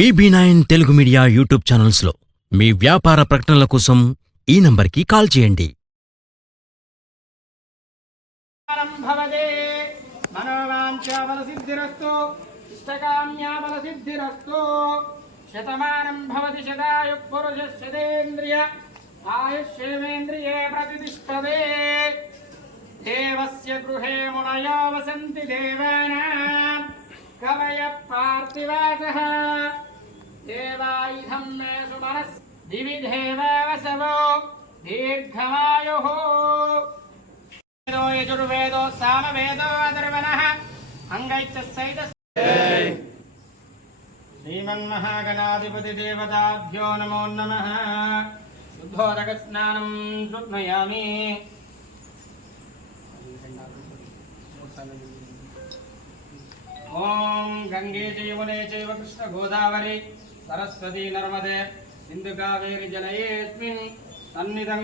BB9 Telugu media YouTube channels లో మీ వ్యాపార ప్రకటనల కోసం ఈ నంబర్కి కాల్ చేయండి. శతమానం భవతి శతాయు పురుషేంద్రియ ఆయుష్యేంద్రియే ప్రతిష్టతే దేవస్య గృహే మునయో వసంతి దేవానాం కవయ పార్థివాసః దేవాయుధం మే సుమనస్ దివి దేవవసవో దీర్ఘమాయుః యజుర్వేదో సామవేదో అథర్వణః అంగైశ్చ సైత శ్రీమన్మహాగణాధిపతి దేవతాభ్యో నమో నమః. శుద్ధోదక స్నానం శృణయామి. ఓం గంగే యమునే చైవ కృష్ణ గోదావరి సరస్వతి నర్మదే సింధు కావేరి జలయేస్మిన్ సన్నిధం